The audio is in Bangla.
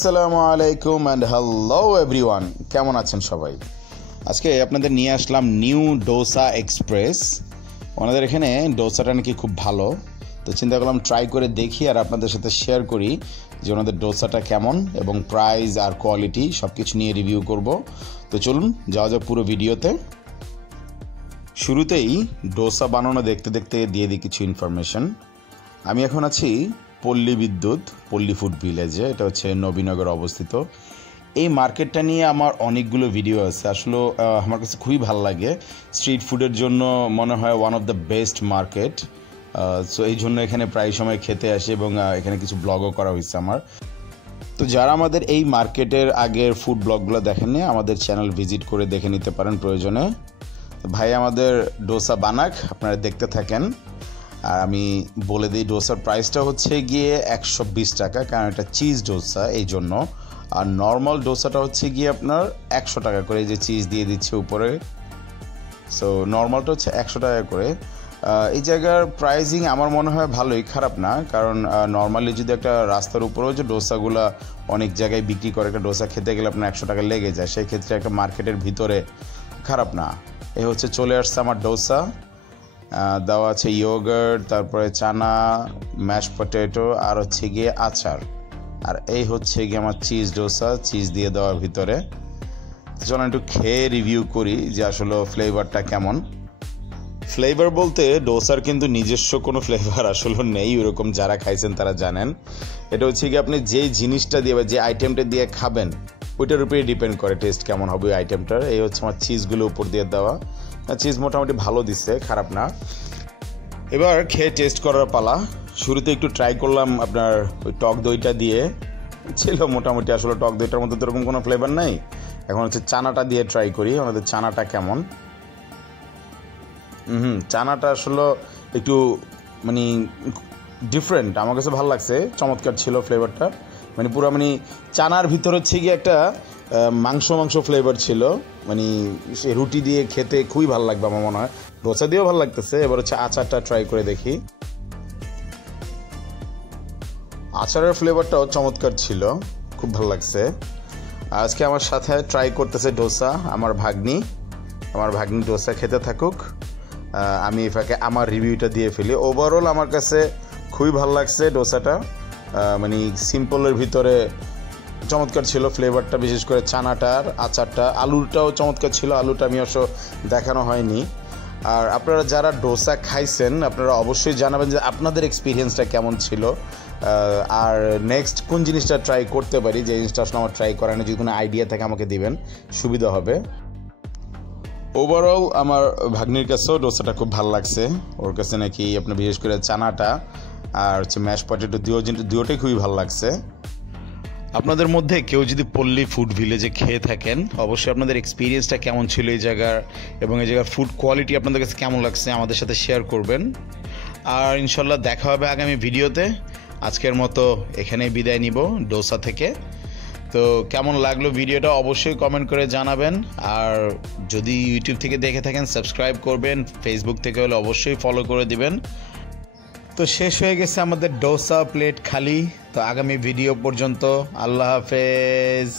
আসসালামু আলাইকুম অ্যান্ড হ্যালো এভরিওয়ান, কেমন আছেন সবাই? আজকে আপনাদের নিয়ে আসলাম নিউ ডোসা এক্সপ্রেস। ওনাদের এখানে ডোসাটা নাকি খুব ভালো, তো চিন্তা করলাম ট্রাই করে দেখি আর আপনাদের সাথে শেয়ার করি যে ওনাদের ডোসাটা কেমন এবং প্রাইস আর কোয়ালিটি সব কিছু নিয়ে রিভিউ করব। তো চলুন যাওয়া যাক পুরো ভিডিওতে। শুরুতেই ডোসা বানানো দেখতে দেখতে দিয়ে দিই কিছু ইনফরমেশন। আমি এখন আছি পল্লী বিদ্যুৎ পল্লী ফুড ভিলেজে, এটা হচ্ছে নবীনগর অবস্থিত। এই মার্কেটটা নিয়ে আমার অনেকগুলো ভিডিও আছে, আসলে আমার কাছে খুবই ভালো লাগে। স্ট্রিট ফুডের জন্য মনে হয় one of the best market. So এই জন্য এখানে প্রায় সময় খেতে আসি এবং এখানে কিছু ব্লগও করা হয়েছে আমার। তো যারা আমাদের এই মার্কেটের আগের ফুড ব্লগগুলো দেখেননি, আমাদের চ্যানেল ভিজিট করে দেখে নিতে পারেন প্রয়োজনে। ভাই আমাদের ডোসা বানাক, আপনারা দেখতে থাকেন। আর আমি বলে দিই ডোসার প্রাইসটা হচ্ছে গিয়ে 120 টাকা, কারণ এটা চিজ ডোসা এই জন্য। আর নর্মাল ডোসাটা হচ্ছে গিয়ে আপনার 100 টাকা করে, যে চিজ দিয়ে দিচ্ছে উপরে। সো নর্মালটা হচ্ছে 100 টাকা করে। এই জায়গার প্রাইসিং আমার মনে হয় ভালোই, খারাপ না। কারণ নর্মালি যদি একটা রাস্তার উপরেও যে ডোসাগুলো অনেক জায়গায় বিক্রি করে, একটা ডোসা খেতে গেলে আপনার 100 টাকা লেগে যায়, সেই ক্ষেত্রে একটা মার্কেটের ভিতরে খারাপ না। এই হচ্ছে চলে আসছে আমার ডোসা, দেওয়া আছে ইয়োগার্ট, তারপরে চানা, ম্যাশ পটেটো, আর হচ্ছে গিয়ে আচার। আর এই হচ্ছে গিয়ে আমার চিজ ডোসা, চিজ দিয়ে দেওয়া ভিতরে। চলুন একটু খেয়ে রিভিউ করি যে আসলে ফ্লেভারটা কেমন। ফ্লেভার বলতে ডোসার কিন্তু নিজস্ব কোনো ফ্লেভার আসলে নেই, ওরকম যারা খাইছেন তারা জানেন। এটা হচ্ছে কি আপনি যে জিনিসটা দিয়ে বা যে আইটেমটা দিয়ে খাবেন ওইটার উপরেই ডিপেন্ড করে টেস্ট কেমন হবে ওই আইটেমটার। এই হচ্ছে আমার চিজগুলো উপর দিয়ে দেওয়া, চিজ মোটামুটি ভালো দিচ্ছে, খারাপ না। এবার খেয়ে টেস্ট করার পালা। শুরুতে একটু ট্রাই করলাম আপনার ওই টক দইটা দিয়ে, ছিল মোটামুটি। আসলে টক দইটার মধ্যে তো এরকম কোনো ফ্লেভার নাই। এখন হচ্ছে চানাটা দিয়ে ট্রাই করি, আমাদের চানাটা কেমন। চানাটা আসলে একটু মানে ডিফারেন্ট, আমার কাছে ভালো লাগছে, চমৎকার ছিল ফ্লেভারটা। মানে পুরো মানে চানার ভিতর হচ্ছে গিয়ে একটা মাংস ফ্লেভার ছিল। মানে সে রুটি দিয়ে খেতে খুবই ভালো লাগবে আমার মনে হয়, ডোসা দিয়েও ভালো লাগতেছে। এবার হচ্ছে আচারটা ট্রাই করে দেখি। আচারের ফ্লেভারটাও চমৎকার ছিল, খুব ভালো লাগছে। আজকে আমার সাথে ট্রাই করতেছে ডোসা আমার ভাগ্নি ডোসা খেতে থাকুক, আমি এফাকে আমার রিভিউটা দিয়ে ফেলি। ওভারঅল আমার কাছে খুবই ভালো লাগছে ডোসাটা। মানে সিম্পলের ভিতরে চমৎকার ছিল ফ্লেভারটা, বিশেষ করে চানাটার, আচারটা, আলুটাও চমৎকার ছিল। আলুটা আমি অবশ্য দেখানো হয়নি। আর আপনারা যারা ডোসা খাইছেন আপনারা অবশ্যই জানাবেন যে আপনাদের এক্সপিরিয়েন্সটা কেমন ছিল, আর নেক্সট কোন জিনিসটা ট্রাই করতে পারি, যে জিনিসটা আসলে আমার ট্রাই করার যদি কোনো আইডিয়া থাকে আমাকে দিবেন, সুবিধা হবে। ওভারঅল আমার ভাগ্নির কাছেও ডোসাটা খুব ভালো লাগছে। ওর কাছে নাকি আপনার বিশেষ করে চানাটা আর হচ্ছে ম্যাশ পটেটো দুটোটাই খুবই ভালো লাগছে। আপনাদের মধ্যে কেউ যদি পল্লী ফুড ভিলেজে খেয়ে থাকেন, অবশ্যই আপনাদের এক্সপিরিয়েন্সটা কেমন ছিল এই জায়গার, এবং এই জায়গার ফুড কোয়ালিটি আপনাদের কাছে কেমন লাগছে আমাদের সাথে শেয়ার করবেন। আর ইনশাল্লাহ দেখা হবে আগামী ভিডিওতে। আজকের মতো এখানেই বিদায় নিব ডোসা থেকে। তো কেমন লাগলো ভিডিওটা অবশ্যই কমেন্ট করে জানাবেন। আর যদি ইউটিউব থেকে দেখে থাকেন সাবস্ক্রাইব করবেন, ফেসবুক থেকে হলে অবশ্যই ফলো করে দিবেন। তো শেষ হয়ে গেছে আমাদের ডোসা প্লেট খালি। তো আগামী ভিডিও পর্যন্ত আল্লাহ হাফেজ।